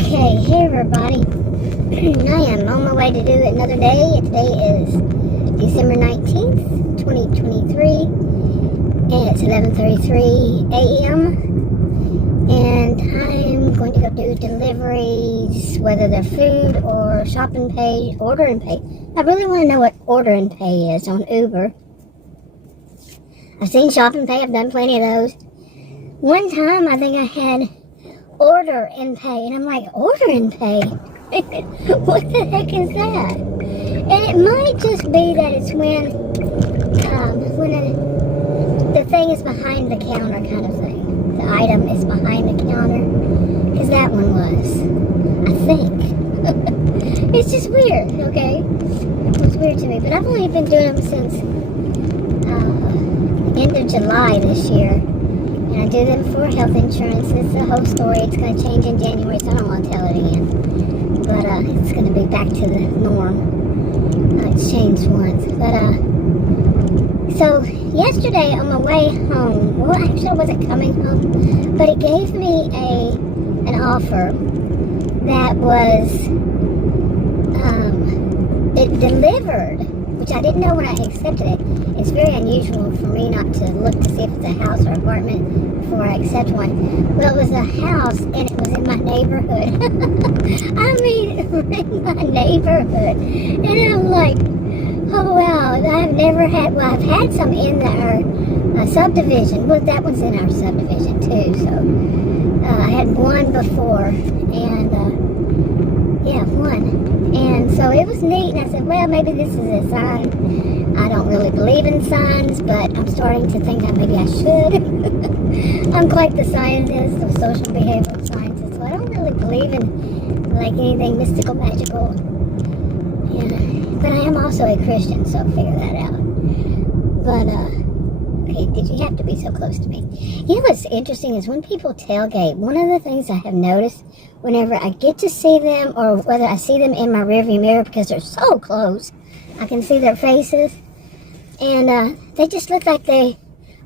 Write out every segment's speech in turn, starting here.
Okay, hey everybody. I am on my way to do another day. Today is December 19th, 2023. And it's 11:33 a.m. And I'm going to go do deliveries, whether they're food or shop and pay, order and pay. I really want to know what order and pay is on Uber. I've seen shop and pay. I've done plenty of those. One time I think I had order and pay, and I'm like, order and pay? What the heck is that? And it might just be that it's when the thing is behind the counter kind of thing. The item is behind the counter, because that one was, I think. It's just weird, okay? It's weird to me, but I've only been doing them since end of July this year. And I do them for health insurance. It's a whole story. It's going to change in January, so I don't want to tell it again. But it's going to be back to the norm. It's changed once. But, so yesterday on my way home, well, actually I wasn't coming home, but it gave me an offer that was, it delivered, which I didn't know when I accepted it. It's very unusual for me not to look to see if it's a house or apartment before I accept one. Well, it was a house, and it was in my neighborhood. I mean, in my neighborhood. And I'm like, oh wow, I've never had, well, I've had some in our subdivision. Well, that one's in our subdivision too, so I had one before, and yeah, one. And so it was neat, and I said, well, maybe this is a sign. I don't really believe in signs, but I'm starting to think that maybe I should. I'm quite the scientist of social behavioral sciences, so I don't really believe in like anything mystical, magical. Yeah. But I am also a Christian, so figure that out. But, okay, did you have to be so close to me? You know what's interesting is when people tailgate, one of the things I have noticed whenever I get to see them, or whether I see them in my rearview mirror because they're so close, I can see their faces, and they just look like they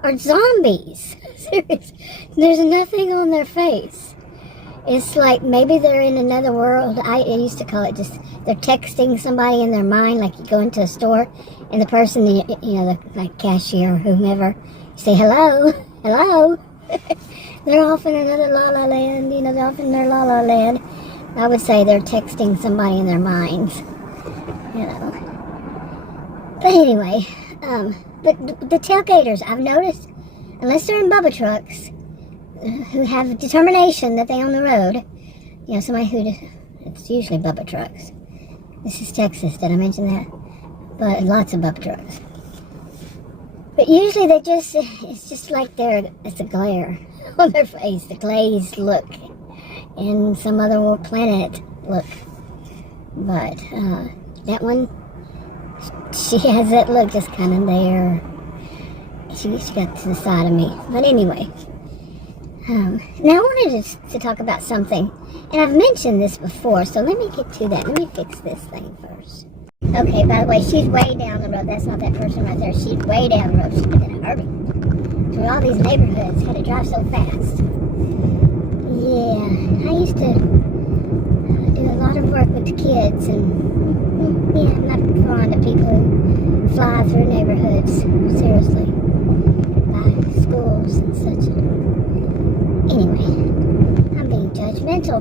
are zombies. Serious. There's nothing on their face. It's like maybe they're in another world. I used to call it just they're texting somebody in their mind, like you go into a store and the person, you know, the like cashier or whomever, you say hello, hello. They're off in another la-la land, you know, they're off in their la-la land. I would say they're texting somebody in their minds, you know. But anyway, but the tailgaters, I've noticed, unless they're in Bubba trucks, who have determination that they own the road, you know, somebody who, it's usually Bubba trucks. This is Texas, did I mention that? But lots of Bubba trucks. But usually they just, it's just like it's a glare on their face, the glazed look, in some other planet look. But that one, she has that look just kind of there. She got to the side of me. But anyway, now I wanted to talk about something, and I've mentioned this before, so let me get to that. Let me fix this thing first. Okay, by the way, she's way down the road. That's not that person right there. She's way down the road. She's in a hurry. Through all these neighborhoods, had to drive so fast. Yeah, I used to do a lot of work with the kids, and yeah, I'm not fond of people who fly through neighborhoods, seriously, by schools and such. Anyway, I'm being judgmental.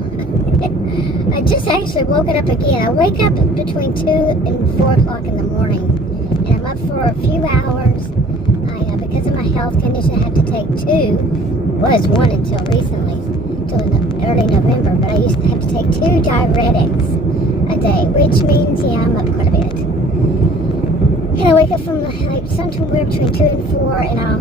I just actually woke it up again. I wake up between 2 and 4 o'clock in the morning, and I'm up for a few hours. Because of my health condition, I have to take 2. Was 1 until recently, until early November, but I used to have to take 2 diuretics a day, which means, yeah, I'm up quite a bit. And I wake up from like somewhere between 2 and 4, and I'll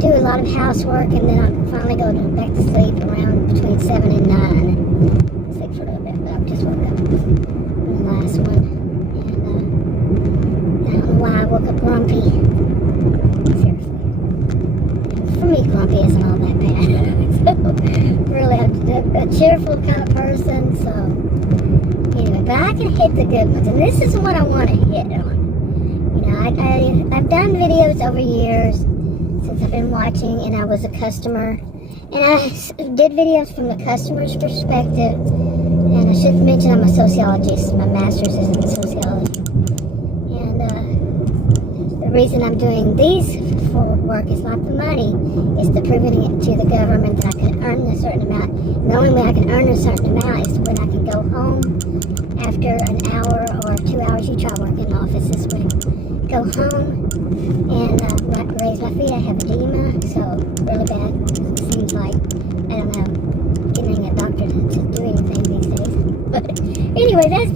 do a lot of housework, and then I'll finally go back to sleep around between 7 and 9. Sleep for a little bit, but I just woke up from the last one. And I don't know why I woke up grumpy. Seriously. For me, grumpy isn't all that bad. So, really, I'm a cheerful kind of person, so anyway, but I can hit the good ones, and this is what I want to hit on. You know, I've done videos over years since I've been watching, and I was a customer, and I did videos from the customer's perspective, And I should mention I'm a sociologist. My master's is in sociology. And the reason I'm doing these for work is not the money. It's the proving it to the government that I can earn a certain amount. And the only way I can earn a certain amount is when I can go home after an hour or 2 hours. You try working in office this way. Go home and raise my feet. I have edema, so really bad. It seems like, I don't know, getting a doctor to do anything these days. But anyway, that's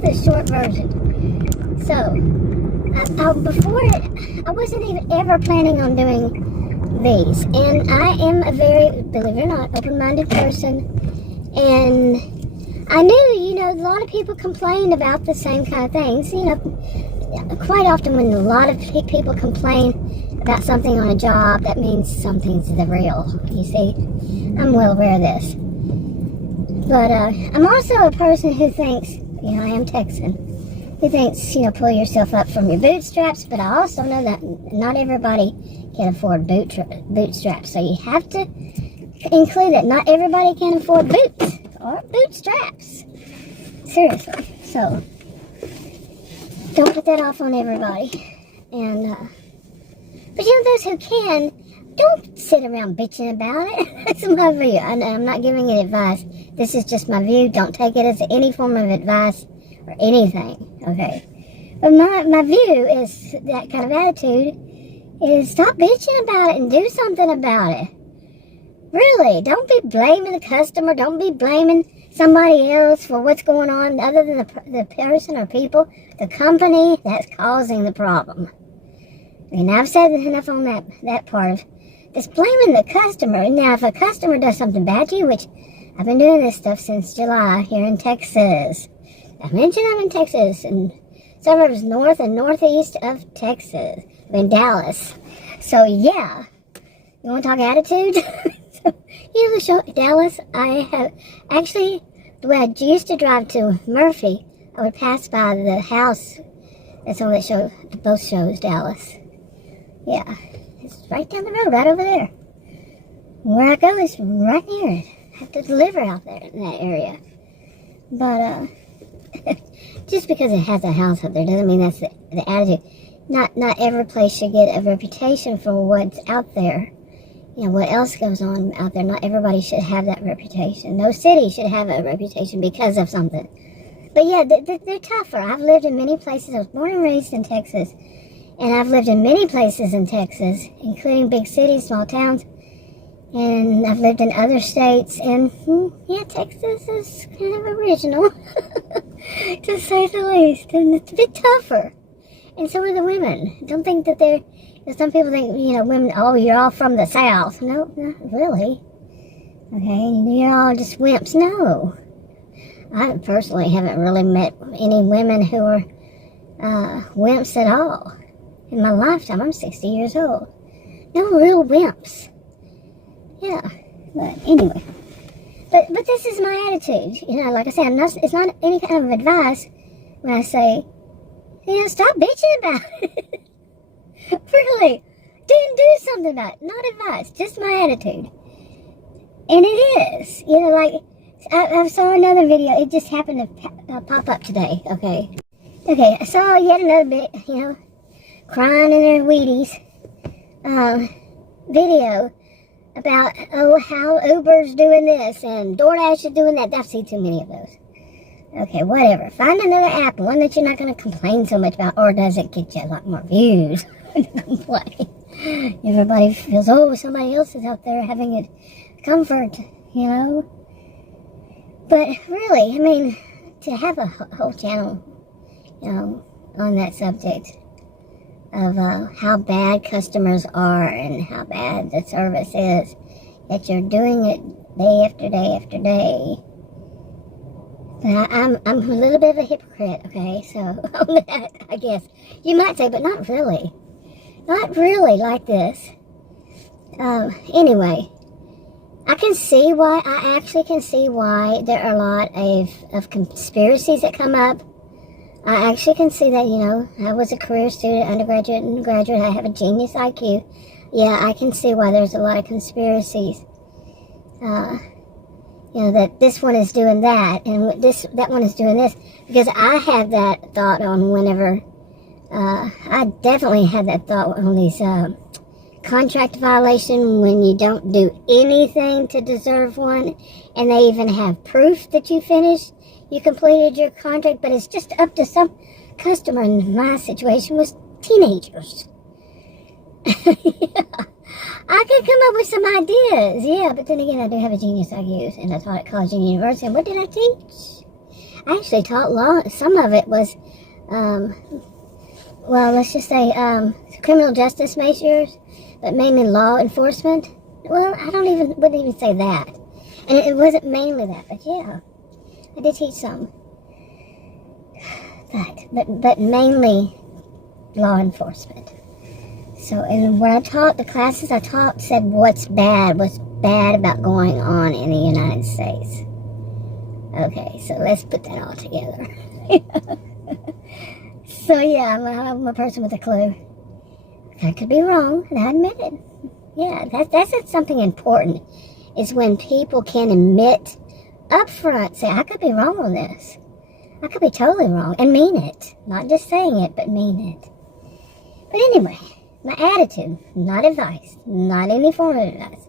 the short version. So, before it, I wasn't even ever planning on doing these. And I am a very, believe it or not, open-minded person. And I knew, a lot of people complain about the same kind of things. Quite often when a lot of people complain about something on a job, that means something's the real, you see. I'm well aware of this. But I'm also a person who thinks, I am Texan, who thinks, pull yourself up from your bootstraps, but I also know that not everybody can afford bootstraps. So you have to include that not everybody can afford boots or bootstraps. Seriously. So don't put that off on everybody. And but those who can, don't sit around bitching about it. That's my view. I'm not giving it advice. This is just my view. Don't take it as any form of advice or anything, okay? But my view is that kind of attitude is stop bitching about it and do something about it. Really, don't be blaming the customer. Don't be blaming somebody else for what's going on other than the person or people, the company that's causing the problem. And I've said enough on that part of just blaming the customer. Now, if a customer does something bad to you, which I've been doing this stuff since July here in Texas. I mentioned I'm in Texas and suburbs north and northeast of Texas. I'm in Dallas. So, yeah. You want to talk attitude? Dallas, I have actually, the way I used to drive to Murphy, I would pass by the house that's on that show, both shows, Dallas. Yeah, it's right down the road, right over there. Where I go is right near it. I have to deliver out there in that area. But, just because it has a house out there doesn't mean that's the attitude. Not every place should get a reputation for what's out there. What else goes on out there. Not everybody should have that reputation. No city should have a reputation because of something. But yeah, they're tougher. I've lived in many places. I was born and raised in Texas. And I've lived in many places in Texas, including big cities, small towns. And I've lived in other states. And yeah, Texas is kind of original, to say the least. And it's a bit tougher. And so are the women. Don't think that they're... Some people think, women, oh, you're all from the South. No, not really. Okay, you're all just wimps. No. I personally haven't really met any women who are wimps at all. In my lifetime, I'm 60 years old. No real wimps. Yeah, but anyway. But this is my attitude. Like I said, it's not any kind of advice when I say, stop bitching about it. Really, do something about it. Not advice, just my attitude. And it is, like I saw another video. It just happened to pop up today. Okay, I saw yet another bit, crying in their Wheaties video about how Uber's doing this and DoorDash is doing that. I've seen too many of those. Okay, whatever. Find another app, one that you're not going to complain so much about, or does it get you a lot more views? Everybody feels, somebody else is out there having it comfort, But really, to have a whole channel, on that subject of how bad customers are and how bad the service is, that you're doing it day after day after day. But I'm a little bit of a hypocrite, okay? So, on that, I guess. You might say, but not really. Not really like this. Anyway, I actually can see why there are a lot of conspiracies that come up. I actually can see that, I was a career student, undergraduate and graduate. I have a genius IQ. Yeah, I can see why there's a lot of conspiracies. you know, that this one is doing that, and that one is doing this, because I had that thought on whenever, I definitely had that thought on these, contract violation when you don't do anything to deserve one, and they even have proof that you completed your contract, but it's just up to some customer. In my situation was teenagers. Yeah. I could come up with some ideas, yeah, but then again, I do have a genius IQ, and I taught at college and university. And what did I teach? I actually taught law. Some of it was, well, let's just say criminal justice majors, but mainly law enforcement. Well, wouldn't even say that, and it wasn't mainly that, but yeah, I did teach some, but mainly law enforcement. So, and when I taught, the classes I taught said what's bad about going on in the United States. Okay, so let's put that all together. So yeah, I'm a person with a clue. I could be wrong, and I admit it. Yeah, that's something important, is when people can admit up front, say, I could be wrong on this. I could be totally wrong, and mean it. Not just saying it, but mean it. But anyway, my attitude, not advice, not any form of advice,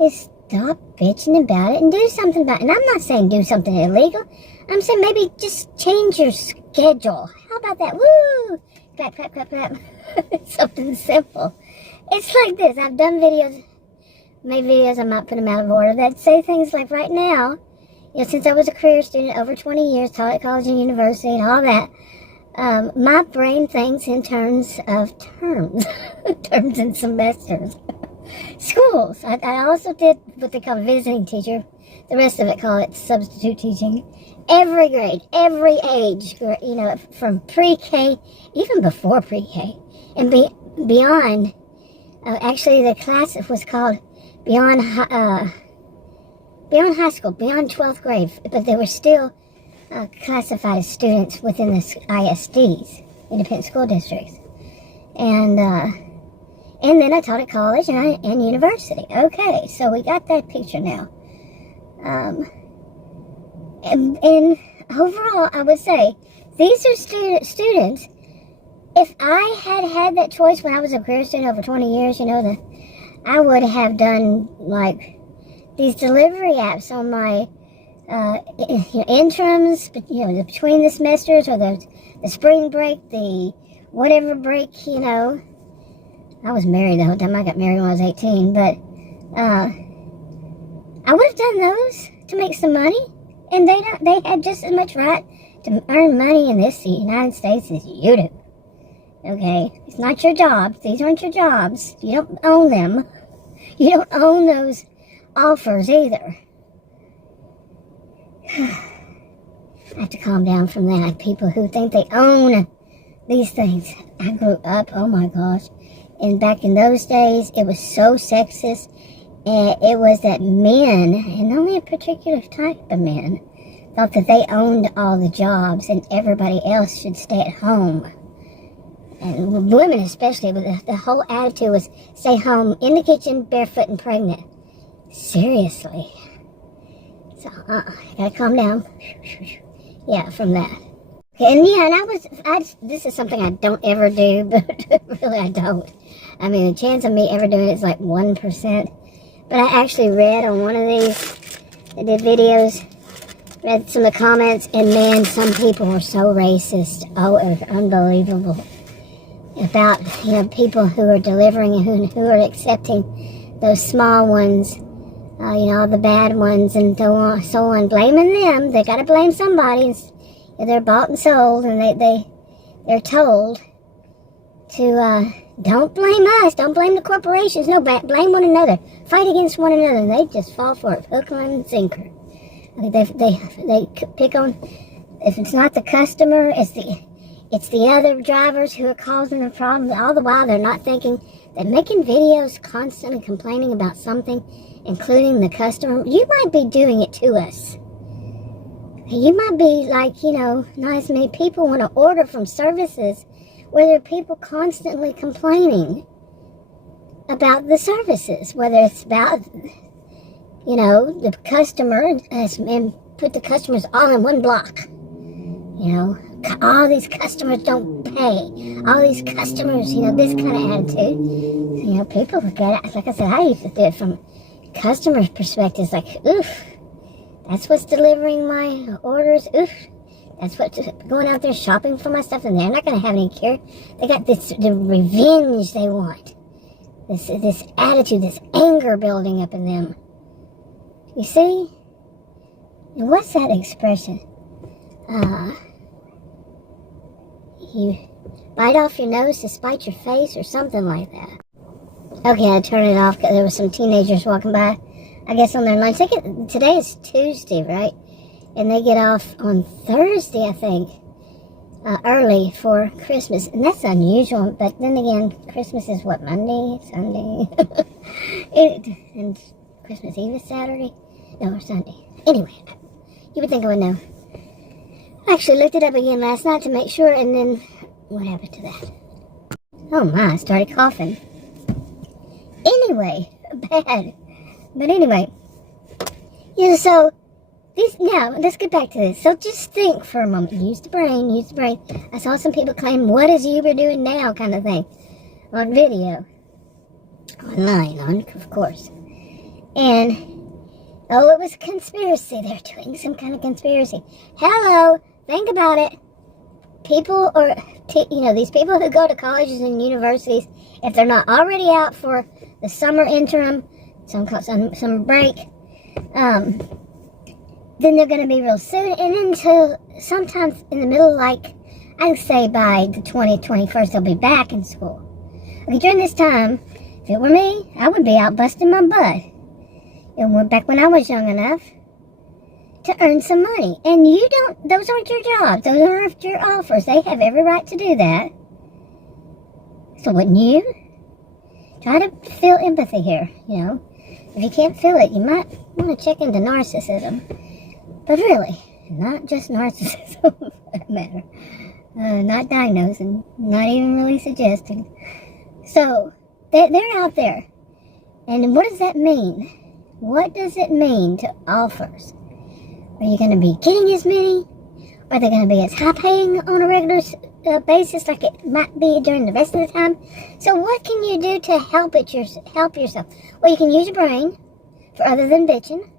is stop bitching about it and do something about it. And I'm not saying do something illegal. I'm saying maybe just change your schedule. How about that? Woo! Clap, clap, clap, clap. Something simple. It's like this. I've done videos, made videos, I might put them out of order, that say things like right now, you know, since I was a career student, over 20 years, taught at college and university and all that, my brain thinks in terms of terms, terms and semesters. Schools. I also did what they call visiting teacher. The rest of it call it substitute teaching. Every grade, every age, you know, from pre-K, even before pre-K, and beyond. Actually, the class was called beyond high school, beyond 12th grade, but they were still classified as students within the ISDs, independent school districts, and then I taught at college and university. Okay, so we got that picture now. And overall, I would say these are students. If I had that choice when I was a career student over 20 years, you know, I would have done like these delivery apps on my interims, you know, between the semesters, or the spring break, the whatever break, you know. I was married the whole time. I got married when I was 18, but I would have done those to make some money, and they had just as much right to earn money in this United States as you do. Okay, it's not your jobs. These aren't your jobs. You don't own them. You don't own those offers either. I have to calm down from that. People who think they own these things. I grew up, oh my gosh, and back in those days, it was so sexist. And it was that men, and only a particular type of men, thought that they owned all the jobs and everybody else should stay at home. And women especially, the whole attitude was stay home in the kitchen, barefoot and pregnant. Seriously. So, I gotta calm down. Yeah, from that. Okay, and yeah, and this is something I don't ever do, but really I don't. I mean, the chance of me ever doing it is like 1%. But I actually read on one of these, I did videos, read some of the comments, and man, some people were so racist. Oh, it was unbelievable. About, you know, people who are delivering and who are accepting those small ones, you know, the bad ones and so on, blaming them. They got to blame somebody. And they're bought and sold, and they're told to don't blame us, don't blame the corporations, no, blame one another, fight against one another, and they just fall for it, hook, line, and sinker. They pick on, if it's not the customer, it's the other drivers who are causing the problem. All the while, they're not thinking that making videos constantly complaining about something, including the customer, you might be doing it to us. You might be like, you know, not as many people want to order from services where there are people constantly complaining about the services, whether it's about you know, the customer, and put the customers all in one block. You know, all these customers don't pay. All these customers, you know, this kind of attitude. You know, people look at it, like I said, I used to do it from customer perspectives, like, oof, that's what's delivering my orders, oof. That's what's going out there shopping for my stuff, and they're not going to have any care. They got the revenge they want. This attitude, this anger building up in them. You see? And what's that expression? You bite off your nose to spite your face, or something like that. Okay, I turned it off because there were some teenagers walking by, I guess on their lunch. Today is Tuesday, right? And they get off on Thursday, I think, early for Christmas. And that's unusual, but then again, Christmas is what, Monday, Sunday? And Christmas Eve is Saturday? No, or Sunday. Anyway, you would think I would know. I actually looked it up again last night to make sure, and then what happened to that? Oh my, I started coughing. Anyway, bad. But anyway, yeah, so, now, let's get back to this. So just think for a moment. Use the brain, use the brain. I saw some people claim, what is Uber doing now, kind of thing, on video. Online, of course. And, oh, it was a conspiracy. They're doing some kind of conspiracy. Hello, think about it. People, or, you know, these people who go to colleges and universities, if they're not already out for the summer interim, some break, then they're going to be real soon, and until sometimes in the middle, like, I'd say by the 20th, 21st, they'll be back in school. Okay, during this time, if it were me, I would be out busting my butt. And back when I was young enough to earn some money. And you don't, those aren't your jobs. Those aren't your offers. They have every right to do that. So wouldn't you? Try to feel empathy here, you know. If you can't feel it, you might want to check into narcissism. But really, not just narcissism, for that matter. Not diagnosing, not even really suggesting. So, they're out there. And what does that mean? What does it mean to offers? Are you going to be getting as many? Are they going to be as high paying on a regular basis like it might be during the rest of the time? So what can you do to help yourself? Well, you can use your brain for other than bitching.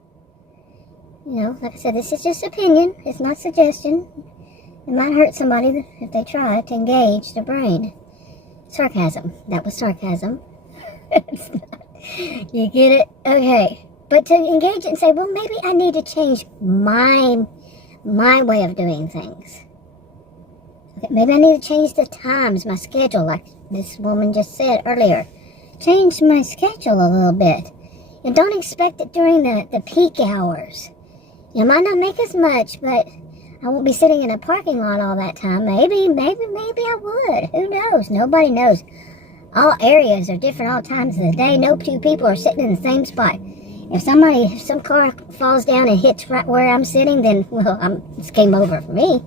You know, like I said, this is just opinion. It's not suggestion. It might hurt somebody if they try to engage the brain. Sarcasm. That was sarcasm. You get it? Okay. But to engage it and say, well, maybe I need to change my way of doing things. Okay, maybe I need to change the times, my schedule, like this woman just said earlier. Change my schedule a little bit. And don't expect it during the peak hours. You might not make as much, but I won't be sitting in a parking lot all that time. Maybe I would. Who knows? Nobody knows. All areas are different all times of the day. No two people are sitting in the same spot. If some car falls down and hits right where I'm sitting, then, well, it's game over for me.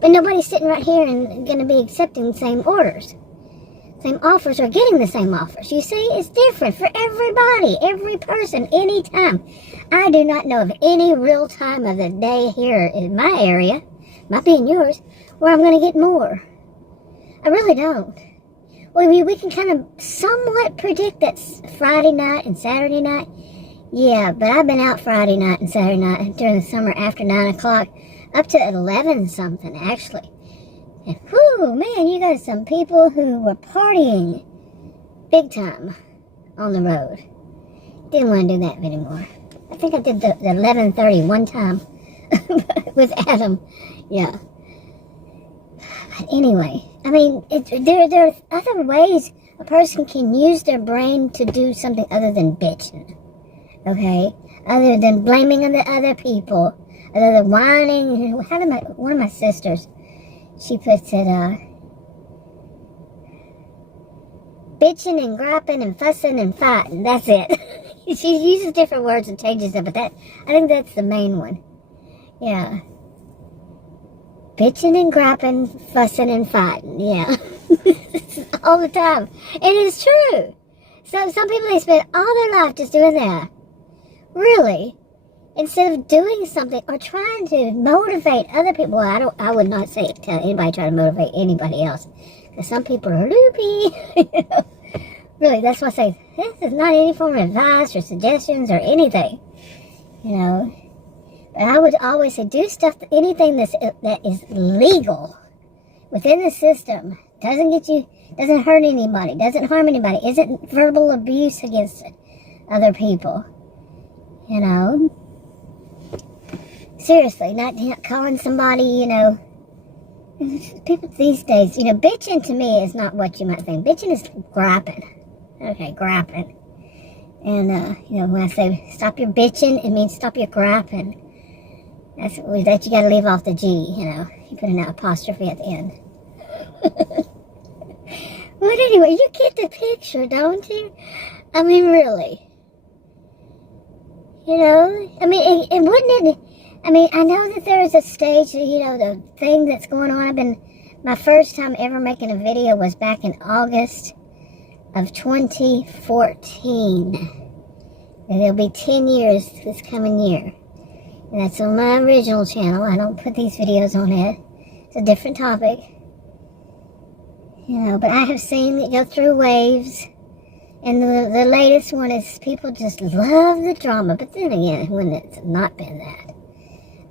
But nobody's sitting right here and going to be accepting the same orders. Same offers or getting the same offers. You see, it's different for everybody, every person, anytime. I do not know of any real time of the day here in my area, might be in yours, where I'm going to get more. I really don't. Well, we can kind of somewhat predict that Friday night and Saturday night. Yeah, but I've been out Friday night and Saturday night during the summer after 9 o'clock, up to 11 something, actually. And whew, man, you got some people who were partying big time on the road. Didn't want to do that anymore. I think I did the 11:30 one time with Adam. Yeah. But anyway, I mean, there are other ways a person can use their brain to do something other than bitching. Okay? Other than blaming the other people. Other than whining. One of my sisters, she puts it, bitching and griping and fussing and fighting. That's it. She uses different words and changes it, but I think that's the main one. Yeah. Bitching and griping, fussing and fighting. Yeah. All the time. And it's true. So some people, they spend all their life just doing that. Really. Instead of doing something or trying to motivate other people. I would not say tell anybody try to motivate anybody else. Because some people are loopy. You know? Really, that's why I say this is not any form of advice or suggestions or anything. You know. But I would always say do stuff, anything that is legal within the system. Doesn't hurt anybody, doesn't harm anybody, isn't verbal abuse against other people. You know. Seriously, not calling somebody, you know. People these days, you know, bitching to me is not what you might think. Bitching is griping. Okay, griping. And, you know, when I say stop your bitching, it means stop your griping. That you gotta leave off the G, you know. You put an apostrophe at the end. But anyway, you get the picture, don't you? I mean, really. You know, I mean, and wouldn't it... I mean, I know that there is a stage, you know, the thing that's going on. My first time ever making a video was back in August of 2014. And it'll be 10 years this coming year. And that's on my original channel. I don't put these videos on it. It's a different topic. You know, but I have seen it go through waves. And the latest one is people just love the drama. But then again, when it's not been that.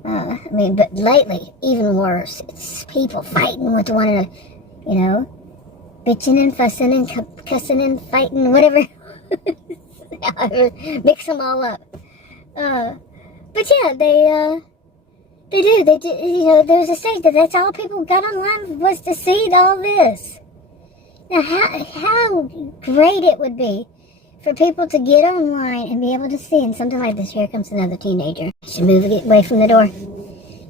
I mean, but lately, even worse. It's people fighting with one another, you know, bitching and fussing and cussing and fighting, whatever. Mix them all up. But yeah, they do, you know, there was a stage that's all people got online was to see all this. Now, how great it would be for people to get online and be able to see, and something like this, here comes another teenager. I should move it away from the door.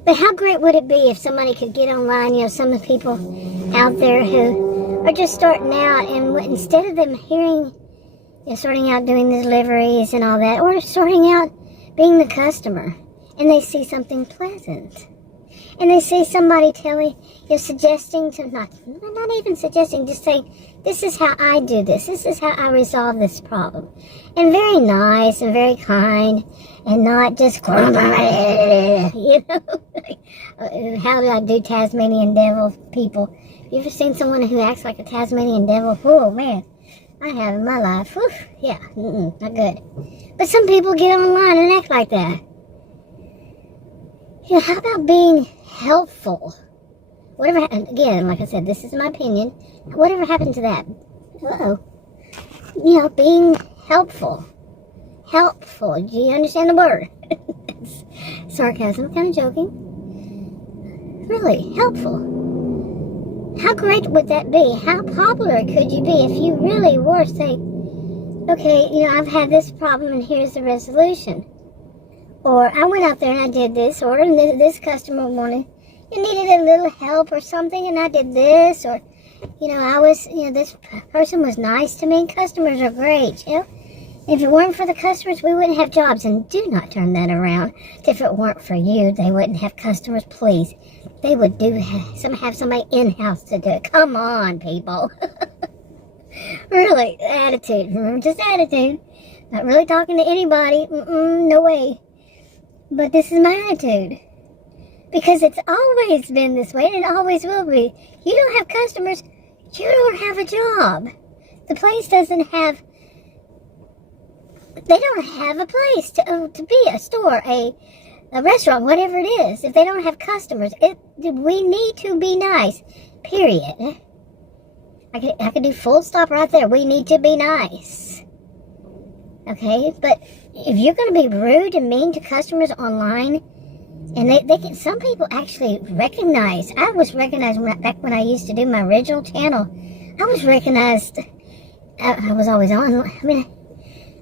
But how great would it be if somebody could get online, you know, some of the people out there who are just starting out, and instead of them hearing, you know, starting out doing the deliveries and all that, or starting out being the customer, and they see something pleasant. And they see somebody telling, you know, suggesting to, not even suggesting, just saying, this is how I do this. This is how I resolve this problem. And very nice and very kind and not just, you know, how do I do Tasmanian devil people? Have you ever seen someone who acts like a Tasmanian devil? Oh, man, I have in my life. Whew, yeah, not good. But some people get online and act like that. You know, how about being helpful? Whatever, again, like I said, this is my opinion. Whatever happened to that? Uh-oh. You know, being helpful. Helpful. Do you understand the word? It's sarcasm, kind of joking. Really, helpful. How great would that be? How popular could you be if you really were saying, okay, you know, I've had this problem and here's the resolution. Or I went out there and I did this, or this customer needed a little help or something, and I did this, or, you know, this person was nice to me. Customers are great, you know. If it weren't for the customers, we wouldn't have jobs, and do not turn that around. If it weren't for you, they wouldn't have customers, please. They would have somebody in-house to do it. Come on, people. Really, attitude, just attitude. Not really talking to anybody, no way. But this is my attitude. Because it's always been this way, and it always will be. You don't have customers, you don't have a job. The place doesn't have... They don't have a place to be a store, a restaurant, whatever it is. If they don't have customers, we need to be nice, period. I could do full stop right there. We need to be nice. Okay, but if you're going to be rude and mean to customers online, and they can, some people actually recognize. I was recognized back when I used to do my original channel. I was recognized. I was always on. I mean,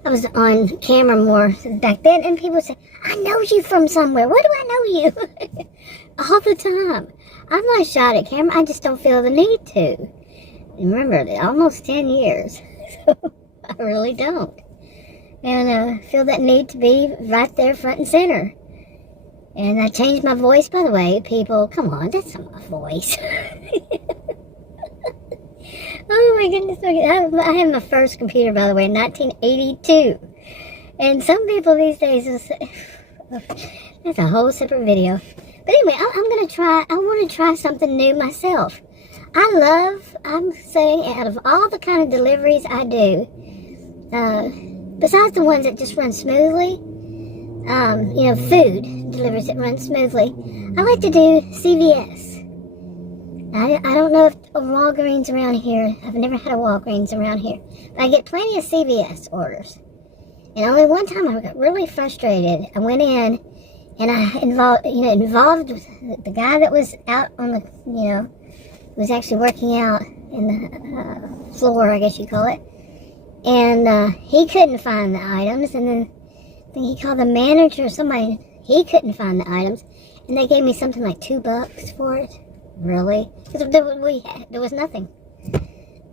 I was on camera more back then, and people would say, "I know you from somewhere. Where do I know you?" All the time. I'm not shy at camera. I just don't feel the need to. Remember, almost 10 years. So I really don't. And I feel that need to be right there front and center. And I changed my voice, by the way. People, come on, that's not my voice. Oh my goodness. I had my first computer, by the way, in 1982. And some people these days, that's a whole separate video. But anyway, I want to try something new myself. I'm saying out of all the kind of deliveries I do, besides the ones that just run smoothly, food deliveries that run smoothly, I like to do CVS. I don't know if a Walgreens around here, I've never had a Walgreens around here, but I get plenty of CVS orders. And only one time I got really frustrated. I went in and I involved the guy that was out on the, was actually working out in the floor, I guess you call it. And he couldn't find the items. And then I think he called the manager or somebody. He couldn't find the items. And they gave me something like $2 for it. Really? Because there was nothing.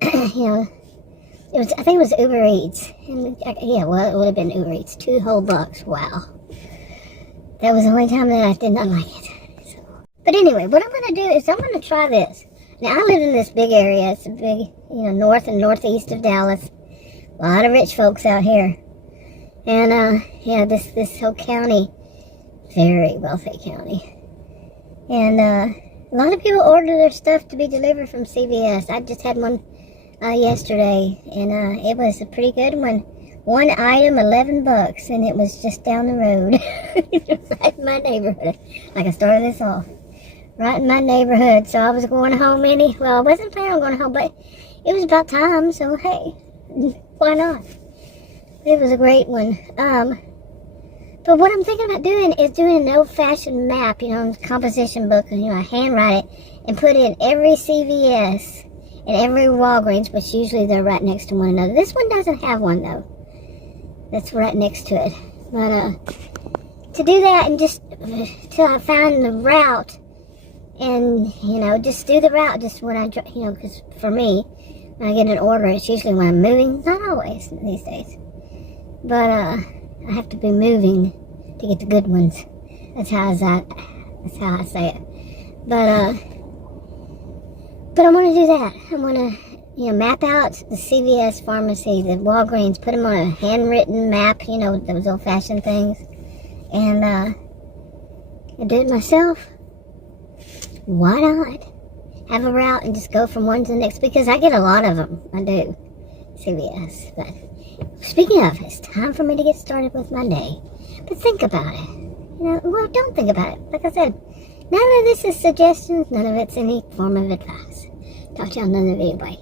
I think it was Uber Eats. And, it would have been Uber Eats. $2 whole bucks. Wow. That was the only time that I did not like it. So. But anyway, what I'm going to do is I'm going to try this. Now, I live in this big area. It's a big, north and northeast of Dallas. A lot of rich folks out here. And, this whole county, very wealthy county. And, a lot of people order their stuff to be delivered from CVS. I just had one yesterday, and it was a pretty good one. One item, $11, and it was just down the road, right in my neighborhood. Like I started this off, right in my neighborhood. So I was going home I wasn't planning on going home, but it was about time. So hey, why not? It was a great one. But what I'm thinking about doing is doing an old-fashioned map, composition book, I handwrite it and put in every CVS and every Walgreens, which usually they're right next to one another. This one doesn't have one, though. That's right next to it. But, to do that and just till I find the route and, just do the route just when I, because for me, when I get an order, it's usually when I'm moving. Not always these days. But, I have to be moving to get the good ones. That's how I say it. But I want to do that. I want to, map out the CVS pharmacy, the Walgreens, put them on a handwritten map, those old-fashioned things, and do it myself. Why not? Have a route and just go from one to the next, because I get a lot of them. I do. CVS. But speaking of, it's time for me to get started with my day. But think about it. Don't think about it. Like I said, none of this is suggestions. None of it's any form of advice. Talk to y'all another video. Bye.